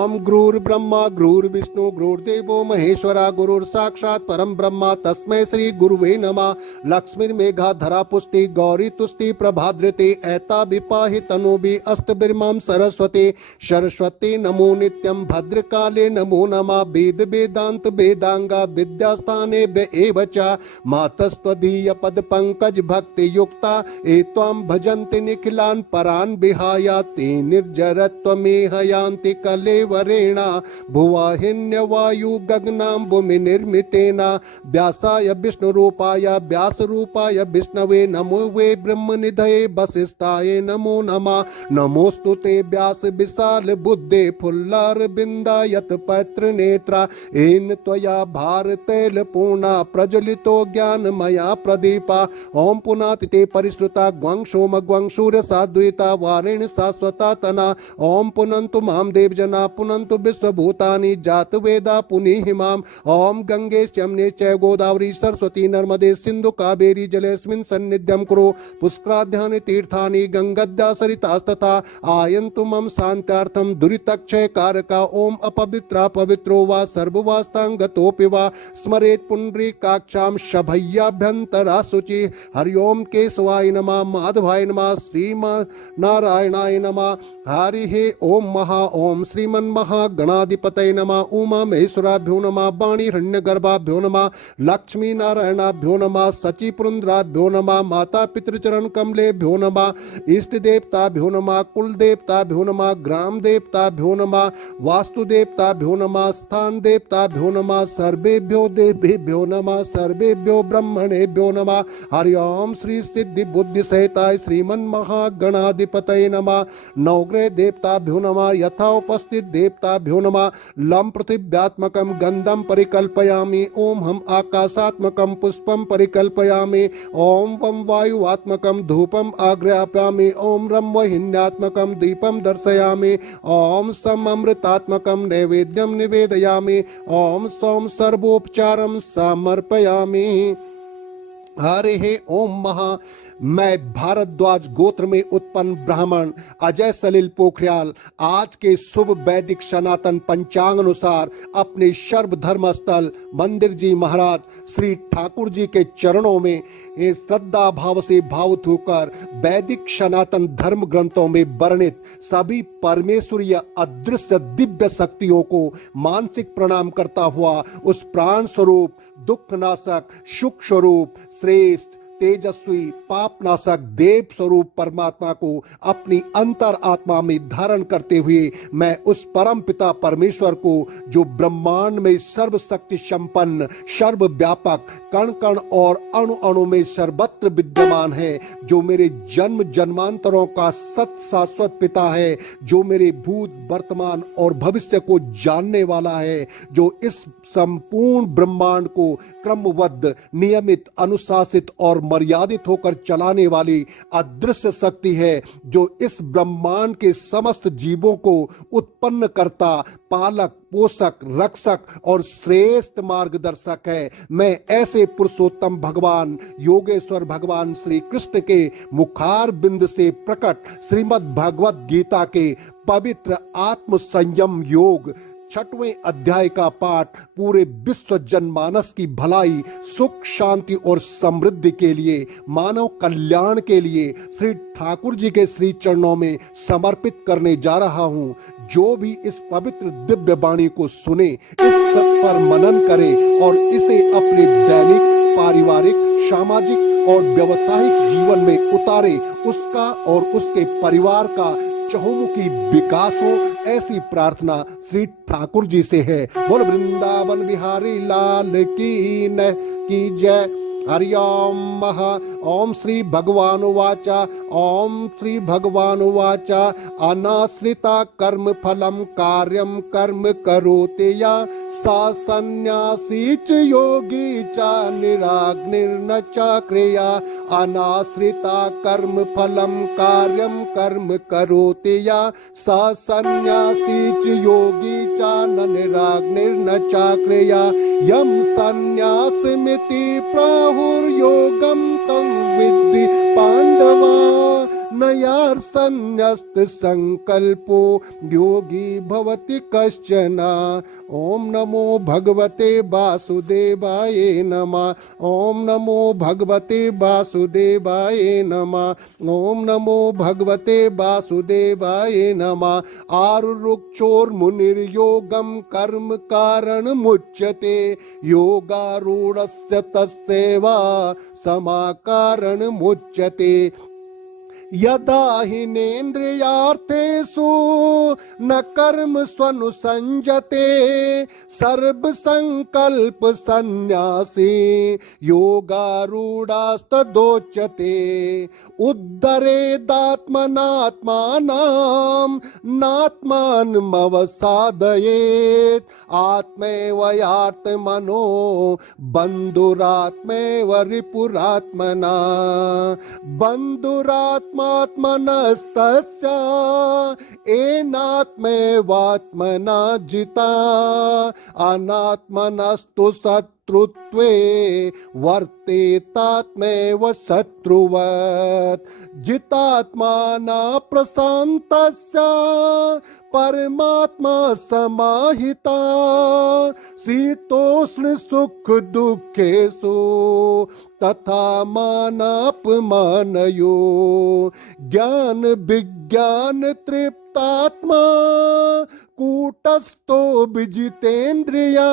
ओम गुरुर्ब्रह्मा गुरुर्विष्णु गुरुर्देवो महेश्वरा गुरुर्साक्षात् परम ब्रह्मा तस्मै श्री गुरुवे नमः। लक्ष्मीर्मेघा धरा पुष्टि गौरी तुष्टि प्रभाद्रते ऐता विपाहि तनोभि अष्टभिर्मां सरस्वती सरस्वती नमो नित्यं भद्रकाले नमो नमः। वेद वेदांत वेदांगा विद्यास्थाने एव च मातस्त्वदीय पद पंकज भक्ति युक्ता एत्वां भजन्ति निखिलान् परान् विहाय ते निर्जरत्वमेह यान्ति कलेवरेण भुवाहिन्यवायु गगनां भूमि निर्मितेन। व्यासाय विष्णुरूपाय व्यासरूपाय विष्णवे नमो वे ब्रह्मनिधये वसिष्ठाय नमो नमः। नमोस्तु ते व्यास विशाल बुद्धे फुल्लार बिंदायत पत्र नेत्रा येन त्वया भारतैल पूर्णा प्रज्वलितो ज्ञानमया प्रदीपा। ओम पुनातिते परिश्रुता ग्वं सोम ग्वं सूर्य साद्वैता वारेण शाश्वता तना। ओम पुनन्तु माम देवजना पुनन्तु विश्वभूतानि जात वेदा पुनीहिमाम। ओम गंगे यमुने च गोदावरी सरस्वती नर्मदे सिंधु कावेरी जलेस्मिन् सन्निध्यं कुरु। पुष्कराध्यानि तीर्थानि गंगद्या सरितास्तथा आयन्तु मम शान्त्यार्थं दुरितक्षय कारका। ओम अपवित्रा पवित्रो वा सर्ववास्तांगतोऽपि वा स्मरेत् पुण्डरीकाक्षां शभय्याभ्यन्तरा शुचि। हरि ओम केशवाय नमः माधवाय नमः श्रीमन्नारायणाय नमः। हरि ओम महा ओम श्रीमन्महागणाधिपतये नमः। उमा महेश्वराभ्यो नमः वाणीहिरण्यगर्भाभ्यो नमः लक्ष्मी नारायणाभ्यो नमः सचिपुरन्द्राभ्यो नमः माता पितृचरण कमलेभ्यो नमः इष्ट देवताभ्यो नमः कुल देवताभ्यो नमः ग्राम देवताभ्यो नमः वास्तु देवताभ्यो नमः स्थान देवताभ्यो नमः सर्वेभ्यो देवेभ्यो नमः सर्वेभ्यो ब्रह्मणेभ्यो नमः। हरि ओम श्री सिद्धि बुद्धि सहिताय श्रीमन्महागणाधिपतये नमः। नवग्रह देवताभ्यो नमः यथा उपस्थित देवताभ्यो नमः। लम पृथिव्यात्मकं गंधं परिकल्पयामि। ओम हम आकाशात्मकं पुष्पं परिकल्पयामि। ओम वम वायुआत्मकं धूपम आग्रापयामि। ओम रम वहिन्यात्मकं दीपम दर्शयामि। ओम सम अमृतात्मकं नैवेद्यं निवेदयामि। ओम सोम सर्वोपचारं समर्पयामि। हरि ओम महा। मैं भारद्वाज गोत्र में उत्पन्न ब्राह्मण अजय सलिल पोखरियाल आज के शुभ वैदिक सनातन पंचांग अनुसार अपने सर्वधर्म स्थल मंदिर जी महाराज श्री ठाकुर जी के चरणों में श्रद्धा भाव से भावुक होकर वैदिक सनातन धर्म ग्रंथों में वर्णित सभी परमेश्वरीय अदृश्य दिव्य शक्तियों को मानसिक प्रणाम करता हुआ उस प्राण स्वरूप दुखनाशक सुख स्वरूप श्रेष्ठ तेजस्वी पापनाशक देव स्वरूप परमात्मा को अपनी अंतर आत्मा में धारण करते हुए मैं उस परम पिता परमेश्वर को जो ब्रह्मांड में सर्वशक्ति संपन्न सर्वव्यापक कण कण और अणु अणु में सर्वत्र विद्यमान है, जो मेरे जन्म जन्मांतरों का सत शाश्वत पिता है, जो मेरे भूत वर्तमान और भविष्य को जानने वाला है, जो इस संपूर्ण ब्रह्मांड को क्रमबद्ध नियमित अनुशासित और मर्यादित होकर चलाने वाली अदृश्य शक्ति है, जो इस ब्रह्मांड के समस्त जीवों को उत्पन्न करता पालक पोषक रक्षक और श्रेष्ठ मार्गदर्शक है। मैं ऐसे पुरुषोत्तम भगवान योगेश्वर भगवान श्री कृष्ण के मुखार बिंद से प्रकट श्रीमद् भगवत गीता के पवित्र आत्म संयम योग 6वें अध्याय का पाठ पूरे विश्व जनमानस की भलाई सुख शांति और समृद्धि के लिए मानव कल्याण के लिए श्री ठाकुर जी के श्री चरणों में समर्पित करने जा रहा हूँ। जो भी इस पवित्र दिव्य वाणी को सुने, इस सब पर मनन करे और इसे अपने दैनिक पारिवारिक सामाजिक और व्यावसायिक जीवन में उतारे, उसका और उसके परिवार का चहुमुखी विकास हो, ऐसी प्रार्थना श्री ठाकुर जी से है। बोल वृंदावन बिहारी लाल की जय। हरि ओम महा। ओम श्री भगवान वाचा ओम श्री भगवान वाचा अनाश्रिता कर्म फलम कार्यम कर्म करोति या सा सन्यासी च योगी च निराग्निर्न च क्रिया अनाश्रिता कर्म फलम कार्यम कर्म करोति या सा सन्यासी च योगी च निराग्निर्न च क्रिया यम सन्यासमिति प्राहुर्योगम तं विद्धि पांडवा नयार्सन्यस्त संकल्पो योगी भवति कश्चन। ओम नमो भगवते वासुदेवाय नमः। ओम नमो भगवते वासुदेवाय नमः। ओम नमो भगवते वासुदेवाय नमः। आरुरुक्षोर्मुनिर्योगं कर्म कारण मुच्यते योगारूढ़स्य तस्यैव समाकारण मुच्यते। यदा हिनेन्द्रियार्थेषु न कर्म स्वनुसंजते सर्व संकल्प सन्यासी योगारूढ़ास्तदोच्यते। उद्धरेदात्मनात्मानं नात्मानमवसादयेत् आत्मैव यात्मनो बन्धुरात्मैव रिपुरात्मना। बन्धुरात्मात्मनस्तस्य एनात्मैवात्मना जिता अनात्मनस्तु शत्रुत्वे वर्तेतात्मैव शत्रुवत्। जितात्माना प्रशान्तस्य परमात्मा समाहिता शीतोष्ण सुख दुखेषु तथा मानापमानयो। ज्ञान विज्ञान तृप्तात्मा कूटस्थो विजितेन्द्रिया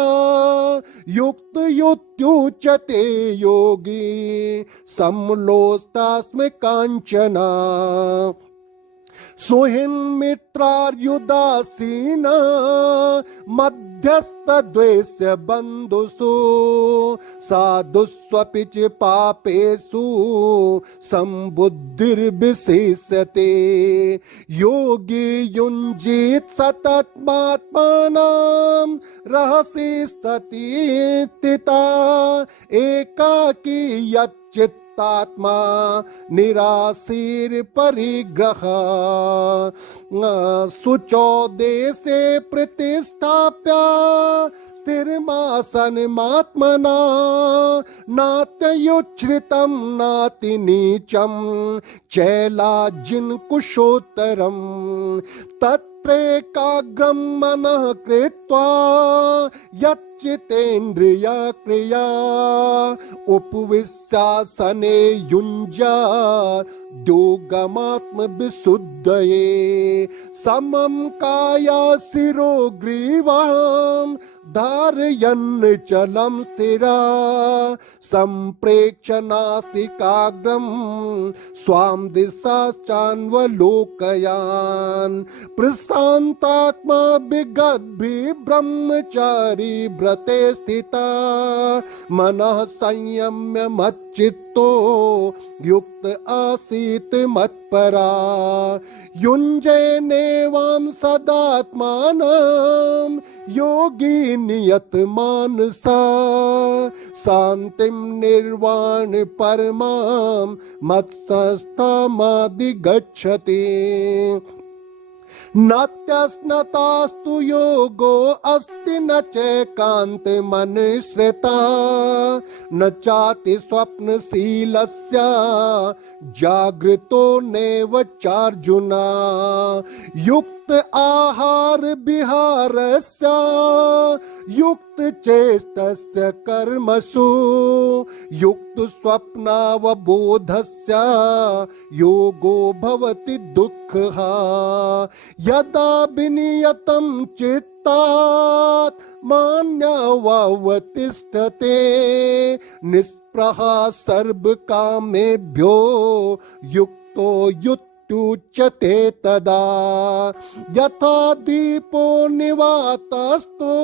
युक्त युत्युच्यते योगी समलोष्टास्म कांचना। सुहृन्मित्रार्युदासीन मध्यस्थ द्वेष्य बन्धुषु साधुष्वपि च पापेषु संबुद्धिर्विशेष्यते। योगी युञ्जीत् सततमात्मानं रहसि स्थिता एकाकी यच्चित्तात्मा निराशीर परिग्रह। शुचौ देशे प्रतिष्ठाप्य स्थिरमासनमात्मना नात्ययुच्छ्रितं नातिनीचं चैलाजिन् कुशोत्तरम्। तत्रैकाग्रं मनः कृत्वा यच्चितेन्द्रिया क्रिया उपविश्यासने युञ्जात् योगमात्मविशुद्धये। समं काया शिरो ग्रीवां धारयन् चलं स्थिरा सम्प्रेक्ष्य नासिकाग्रं स्वां दिशाश्चान्वलोकयान्। प्रशान्तात्मा विगद्भिः ब्रह्मचारी व्रते स्थिता मनः संयम्य मच्चित्तो युक्त आसीत् मत्परा। युञ्जनेवां सदात्मानं योगी नियतमानसा शान्तिं निर्वाण परमां मत्संस्थामादिगच्छति। नात्यस्नतास्तु योगो अस्ति न चैकान्तमनुसृता न चाति स्वप्नशीलस्य जागृतो नैव चार्जुना। युक्त आहार विहारस्य युक्त चेष्टस्य कर्मसु युक्त स्वप्नावबोधस्य योगो भवति दुःखः। यदा विनियतं चित्तात् मान्यवतिष्ठते निःस्पृहः सर्वकामेभ्यो युक्तो युत्युच्यते तदा। यथा दीपो निवातस्थो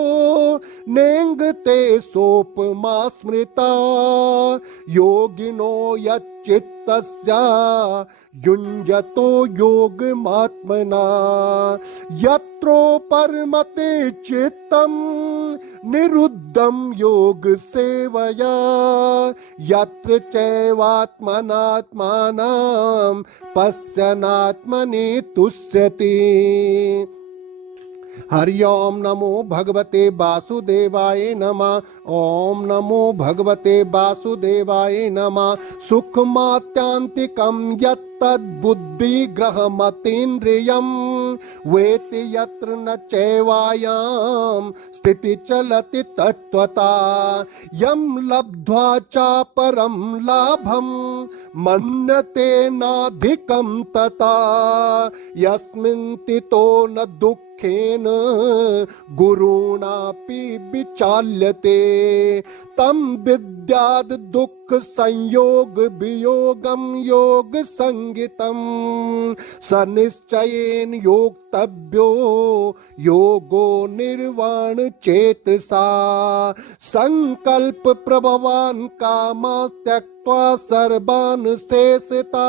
नेङ्गते सोपमा स्मृता योगिनो यच्चित्तस्य युञ्जतो योगमात्मना। यत्रो परमते चित्तं निरुद्धं योग सेवया यत्र चैवात्मनात्मानं पश्यन्नात्मनि तुष्यति। हरि ओम नमो भगवते वासुदेवाय नमः। ओम नमो भगवते वासुदेवाय नमः। सुखमात्यांतिकं यत् तद्बुद्धिग्रहमतीन्द्रियं वेति यत्र न चैवायां स्थिति चलति तत्त्वता यं लब्ध्वा चापरं लाभं मन्यते नाधिकं तथा यस्मिन् तितो न दुःखेन गुरुणापि विचाल्यते तं विद्याद् दुःख संयोग वियोगं योग संगितं स निश्चयेन योक्तव्यो योगो निर्वाण चेतसा संकल्प प्रभवान् कामा त्यक्त्वा सर्वान् शेषिता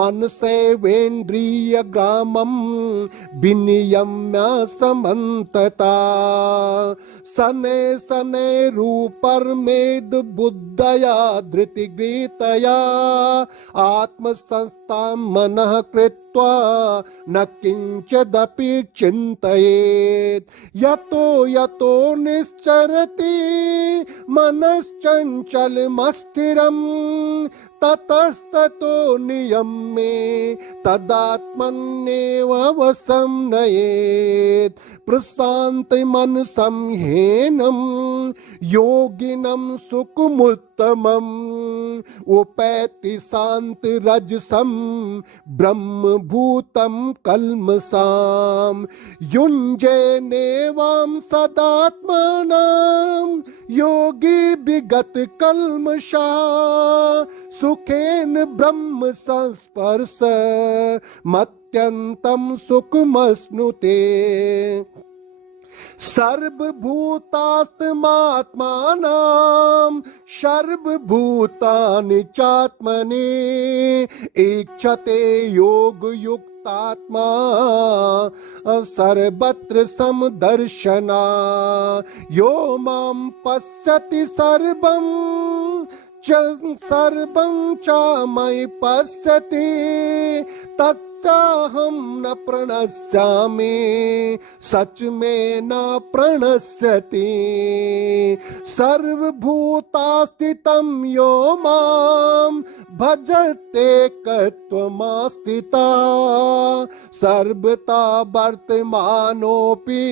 मनसेवेन्द्रिय ग्रामं विनियम्य समन्तता सने सने रूपर्मेद बुद्धया धृतिगृहीतया आत्मसंस्थां मनः कृत्वा न किंचिदपि चिन्तयेत् यतो यतो निश्चरति मनश्चञ्चलमस्थिरम् ततस्ततो नियम्ये तदात्मन्येव वशं नयेत् प्रशान्ति मनसं ह्येनं योगिनं सुखमुत्तमम् उपैति शान्ति रजसं ब्रह्मभूतं कल्मषां युञ्जनेवां सदात्मानं योगी विगत कल्मषा सुखेन ब्रह्म संस्पर्श मत्यन्तं सुखमश्नुते सर्वभूतास्तमात्मानं सर्वभूतानि चात्मनि ईक्षते योगयुक्तात्मा सर्वत्र समदर्शना यो मां पश्यति सर्वं च मयि पश्यति तस्याहं न प्रणश्यामि सच में न प्रणश्यति सर्वभूतास्थितं यो मां भजते कत्वमास्थिता सर्वथा वर्तमानोऽपि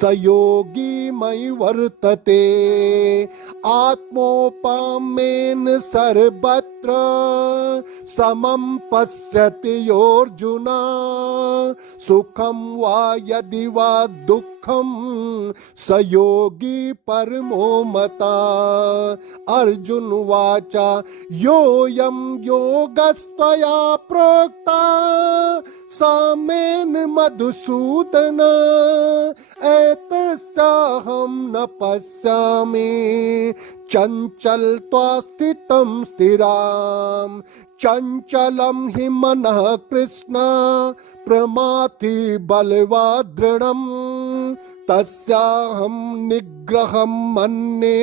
स योगी मयि वर्तते आत्मोपमेन सर्वत्र समं पश्यति योऽर्जुन सुखं वा यदि वा दुःखं स योगी परमो मता अर्जुन उवाच योऽयं योगस्त्वया प्रोक्ता सामेन मधुसूदन एतस्याहं न पश्यामि चञ्चलत्वा स्थितं स्थिरां चञ्चलं हि मनः कृष्ण प्रमाथि बलवान् दृढम् तस्याहं निग्रहं मन्ये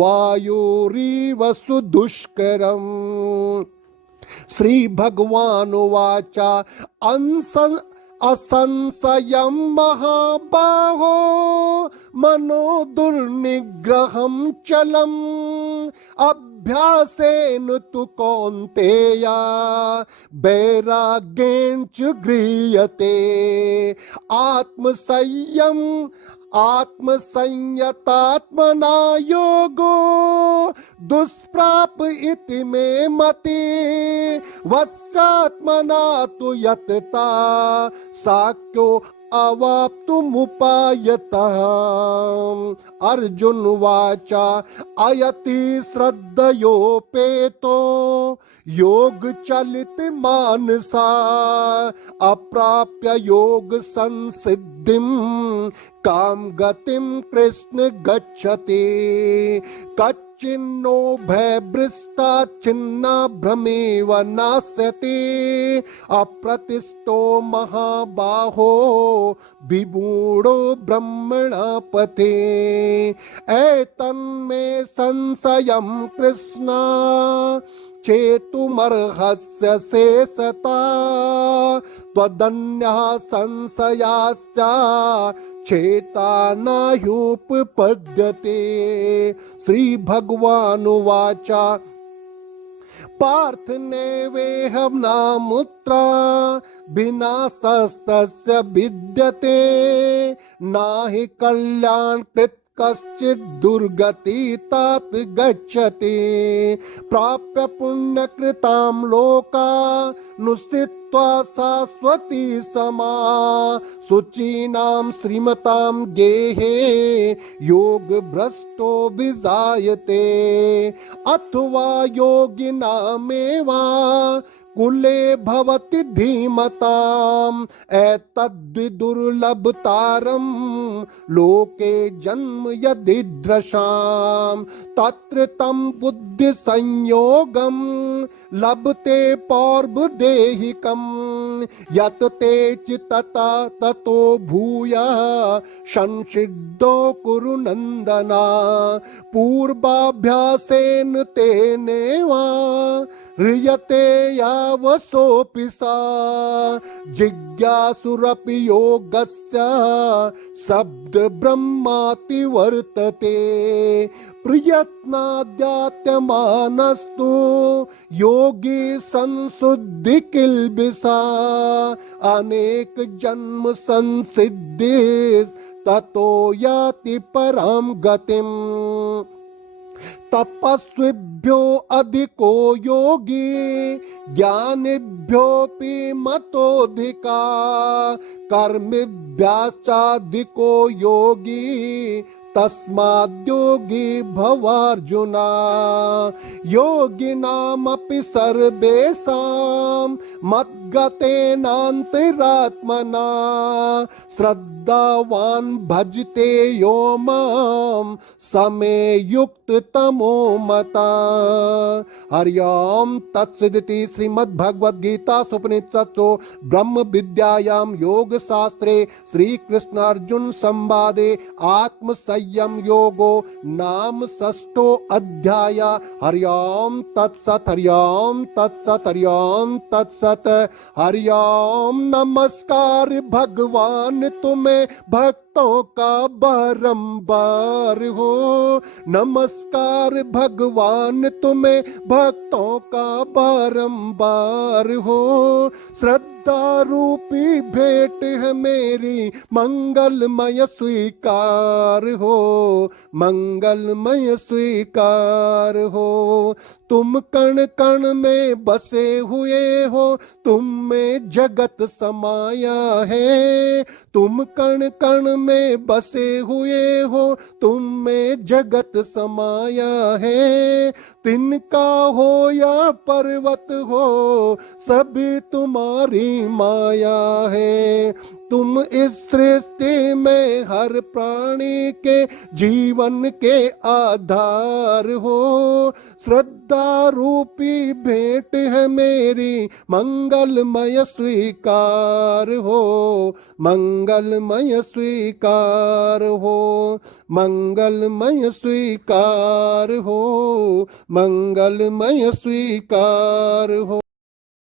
वायोरिव सुदुष्करम् श्री भगवान् उवाच असंशयं महाबाहो मनो दुर्निग्रहं चलम् अभ्यासेन तु कौन्तेय वैराग्येण च गृह्यते आत्मसंयतात्मना योगो दुष्प्राप इति मे मति वस्यात्मना तु यतता साक्यो अवाप्तुमुपायतः अर्जुन उवाच अयति श्रद्धयोपेतो योग चलित मानसा अप्राप्य योग संसिद्धिं काम गतिं कृष्ण गच्छति कच्चिन्नो भयभ्रष्टा छिन्ना भ्रमेव नास्यति अप्रतिष्ठो महाबाहो विमूढो ब्रह्मणा पथे एतन्मे संशयं कृष्ण चेतुमर्हस्य शेषता त्वदन्यः संशयास्य चेता नाह्युपपद्यते श्री भगवानुवाच पार्थ नैवेह नामुत्रा विनाशस्तस्य विद्यते नाहि कल्याणकृत् कश्चित् दुर्गति तात गच्छति प्राप्य पुण्यकृतां लोका नुस्थित्वा शाश्वती समा शुचीनां श्रीमतां गेहे योग भ्रष्टो विजायते अथवा योगिनामेवा कुले भवति धीमताम् एतद्विदुर्लभतारं लोके जन्म यदीदृशाम् तत्र तं बुद्धि संयोगं लभते पौर्वदेहिकं यत् ते चित्तता ततो भूयः संसिद्धो कुरु नन्दना पूर्वाभ्यासेन तेनेवा ह्रियते यावसोऽपि सा जिज्ञासुरपि योगस्य शब्द ब्रह्माति वर्तते प्रयत्नाद्यात्यमानस्तु योगी संशुद्धि किल्बिषा अनेक जन्म संसिद्धि ततो याति परां गतिम् तपस्विभ्यो अधिको योगी ज्ञानिभ्योऽपि मतोऽधिका कर्मिभ्याश्चाधिको योगी तस्माद्योगी भवार्जुना योगिनामपि सर्वेषां मद्गतेनान्तरात्मना श्रद्धावान् भजते यो मां समे युक्ततमो मता। हरि ओम तत्सदिति श्रीमद्भगवद्गीतासु उपनिषत्सु ब्रह्म विद्यायां योग शास्त्रे श्री कृष्ण अर्जुन संवादे आत्म संयम योगो नाम षष्ठो अध्याय। हरि ओम तत्सत हरि ओम तत्सत हरि ओम तत्सत। हरि ओम नमस्कार भगवान तुम्हें भक्तों का बारंबार हो। नमस्कार भगवान तुम्हें भक्तों का बारंबार हो। श्रद्धा रूपी भेंट है मेरी मंगलमय स्वीकार हो। मंगलमय स्वीकार हो। तुम कण कण में बसे हुए हो, तुम में जगत समाया है। तुम कण कण में बसे हुए हो, तुम में जगत समाया है। तिनका हो या पर्वत हो, सभी तुम्हारी माया है। तुम इस सृष्टि में हर प्राणी के जीवन के आधार हो। श्रद्धा रूपी भेंट है मेरी मंगलमय स्वीकार हो। मंगलमय स्वीकार हो। मंगलमय स्वीकार हो। मंगलमय स्वीकार हो।